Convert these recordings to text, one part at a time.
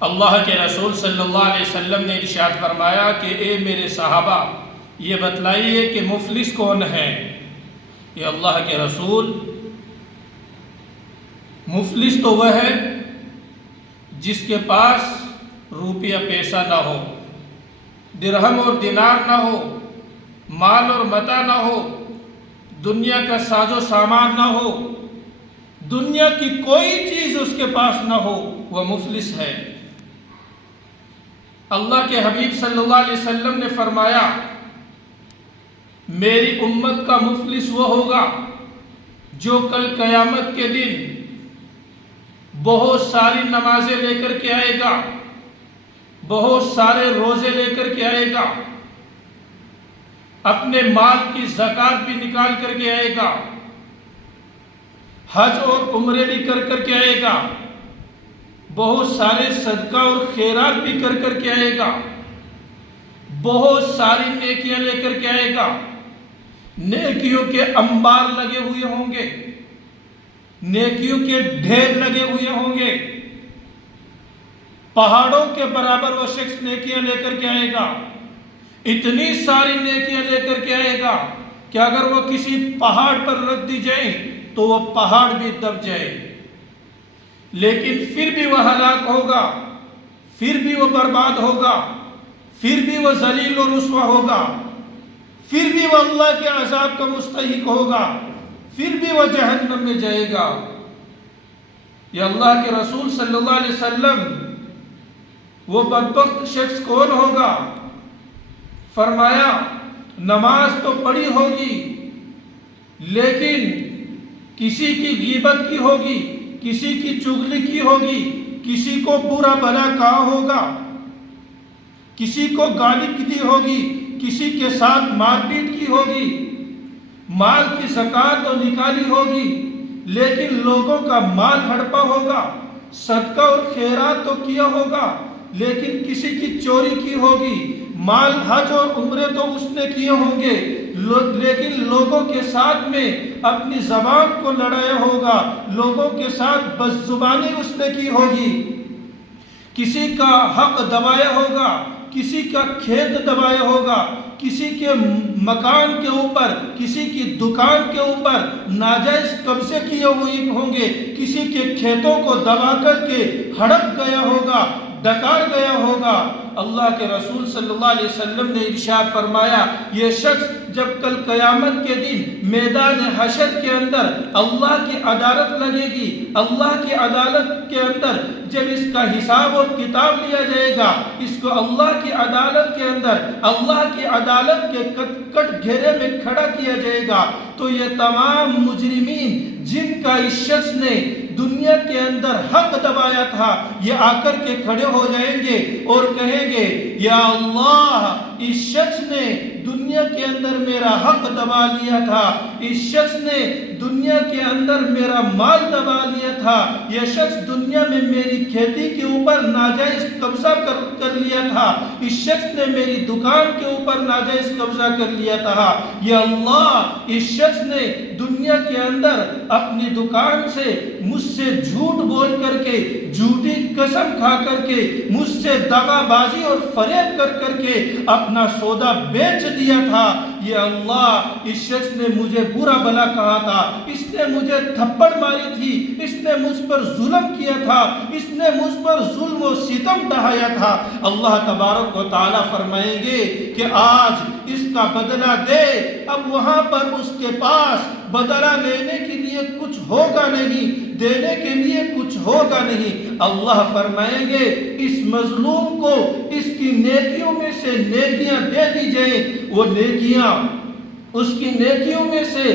اللہ کے رسول صلی اللہ علیہ وسلم نے ارشاد فرمایا کہ اے میرے صحابہ، یہ بتلائیے کہ مفلس کون ہے؟ یہ اللہ کے رسول، مفلس تو وہ ہے جس کے پاس روپیہ پیسہ نہ ہو، درہم اور دینار نہ ہو، مال اور متاع نہ ہو، دنیا کا ساز و سامان نہ ہو، دنیا کی کوئی چیز اس کے پاس نہ ہو، وہ مفلس ہے۔ اللہ کے حبیب صلی اللہ علیہ وسلم نے فرمایا، میری امت کا مفلس وہ ہوگا جو کل قیامت کے دن بہت ساری نمازیں لے کر کے آئے گا، بہت سارے روزے لے کر کے آئے گا، اپنے مال کی زکوٰۃ بھی نکال کر کے آئے گا، حج اور عمرے بھی کر کے آئے گا، بہت سارے صدقہ اور خیرات بھی کر کے آئے گا، بہت ساری نیکیاں لے کر کے آئے گا، نیکیوں کے انبار لگے ہوئے ہوں گے، نیکیوں کے ڈھیر لگے ہوئے ہوں گے، پہاڑوں کے برابر وہ شخص نیکیاں لے کر کے آئے گا، اتنی ساری نیکیاں لے کر کے آئے گا کہ اگر وہ کسی پہاڑ پر رکھ دی جائے تو وہ پہاڑ بھی دب جائے، لیکن پھر بھی وہ ہلاک ہوگا، پھر بھی وہ برباد ہوگا، پھر بھی وہ ذلیل و رسوا ہوگا، پھر بھی وہ اللہ کے عذاب کا مستحق ہوگا، پھر بھی وہ جہنم میں جائے گا۔ یہ اللہ کے رسول صلی اللہ علیہ وسلم، وہ بدبخت شخص کون ہوگا؟ فرمایا، نماز تو پڑھی ہوگی لیکن کسی کی غیبت کی ہوگی، کسی کی چغلی کی ہوگی، کسی کو برا بھلا کہا ہوگا، کسی کو گالی دی ہوگی، کسی کے ساتھ مار پیٹ کی ہوگی، مال کی زکوٰۃ تو نکالی ہوگی لیکن لوگوں کا مال ہڑپا ہوگا، صدقہ اور خیرات تو کیا ہوگا لیکن کسی کی چوری کی ہوگی، مال حج اور عمرے تو اس نے کیے ہوں گے لیکن لوگوں کے ساتھ میں اپنی زبان کو لڑایا ہوگا، لوگوں کے ساتھ بدزبانی اس نے کی ہوگی، کسی کا حق دبایا ہوگا، کسی کا کھیت دبایا ہوگا، کسی کے مکان کے اوپر، کسی کی دکان کے اوپر ناجائز قبضے کیے ہوئے ہوں گے، کسی کے کھیتوں کو دبا کر کے ہڑپ گیا ہوگا، ڈکار گیا ہوگا۔ اللہ کے رسول صلی اللہ علیہ وسلم نے ارشاد فرمایا، یہ شخص جب کل قیامت کے دن میدان حشر کے اندر اللہ کی عدالت لگے گی، اللہ کی عدالت کے اندر جب اس کا حساب اور کتاب لیا جائے گا، اس کو اللہ کی عدالت کے اندر، اللہ کی عدالت کے کٹ گھیرے میں کھڑا کیا جائے گا، تو یہ تمام مجرمین جن کا اس شخص نے دنیا کے اندر حق دبایا تھا، یہ آ کر کے کھڑے ہو جائیں گے اور کہیں گے، یا اللہ، اس شخص نے دنیا کے اندر میرا حق دبا لیا تھا، اس شخص نے دنیا کے اندر میرا مال دبا لیا تھا، یہ شخص دنیا میں میری کھیتی کے اوپر ناجائز قبضہ کر لیا تھا، اس شخص نے میری دکان کے اوپر ناجائز قبضہ کر لیا تھا، یا اللہ، اس شخص نے دنیا کے اندر اپنی دکان سے مجھ سے جھوٹ بول کر کے، جھوٹی قسم کھا کر کے، مجھ سے دغا بازی اور فریب کر کے اپنا سودا بیچ دیا تھا، یا اللہ، اس شخص نے مجھے برا بھلا کہا تھا، اس نے مجھے تھپڑ ماری تھی، اس نے مجھ پر ظلم کیا تھا، اس نے مجھ پر ظلم و ستم ڈھایا تھا۔ اللہ تبارک و تعالیٰ فرمائیں گے کہ آج اس کا بدلہ دے۔ اب وہاں پر اس کے پاس بدلہ لینے کے لیے کچھ ہوگا نہیں، دینے کے لیے کچھ ہوگا نہیں۔ اللہ فرمائیں گے، اس مظلوم کو اس کی نیکیوں میں سے نیکیاں دے دی جائیں، وہ نیکیاں اس کی نیکیوں میں سے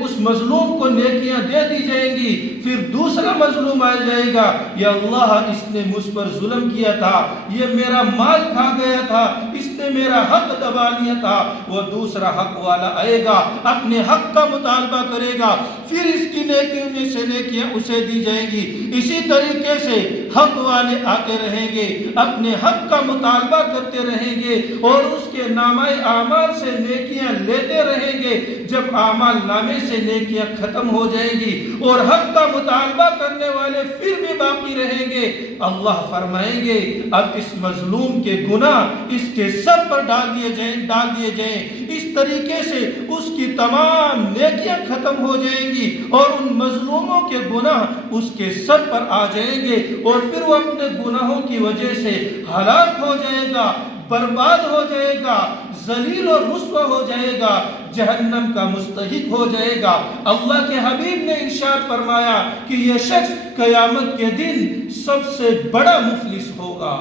اس مظلوم کو نیکیاں دے دی جائیں گی۔ پھر دوسرا مظلوم آ جائے گا، یا اللہ، اس نے مجھ پر ظلم کیا تھا، یہ میرا مال کھا گیا تھا، اس نے میرا حق دبا لیا تھا۔ وہ دوسرا حق والا آئے گا، اپنے حق کا مطالبہ کرے گا، پھر اس کی نیکیوں میں سے نیکیاں اسے دی جائیں گی۔ اسی طریقے سے حق والے آتے رہیں گے، اپنے حق کا مطالبہ کرتے رہیں گے اور اس کے نامہ اعمال سے نیکیاں لیتے رہیں گے۔ جب اعمال نامے سے نیکیاں ختم ہو جائیں گی اور حق کا مطالبہ کرنے والے پھر بھی باقی رہیں گے، اللہ فرمائیں گے اب اس مظلوم کے گناہ اس کے سر پر ڈال دیے جائیں۔ اس طریقے سے اس کی تمام نیکیاں ختم ہو جائیں گی اور ان مظلوموں کے گناہ اس کے سر پر آ جائیں گے، اور پھر وہ اپنے گناہوں کی وجہ سے ہلاک ہو جائے گا، برباد ہو جائے گا، ذلیل اور رسوا ہو جائے گا، جہنم کا مستحق ہو جائے گا۔ اللہ کے حبیب نے ارشاد فرمایا کہ یہ شخص قیامت کے دن سب سے بڑا مفلس ہوگا۔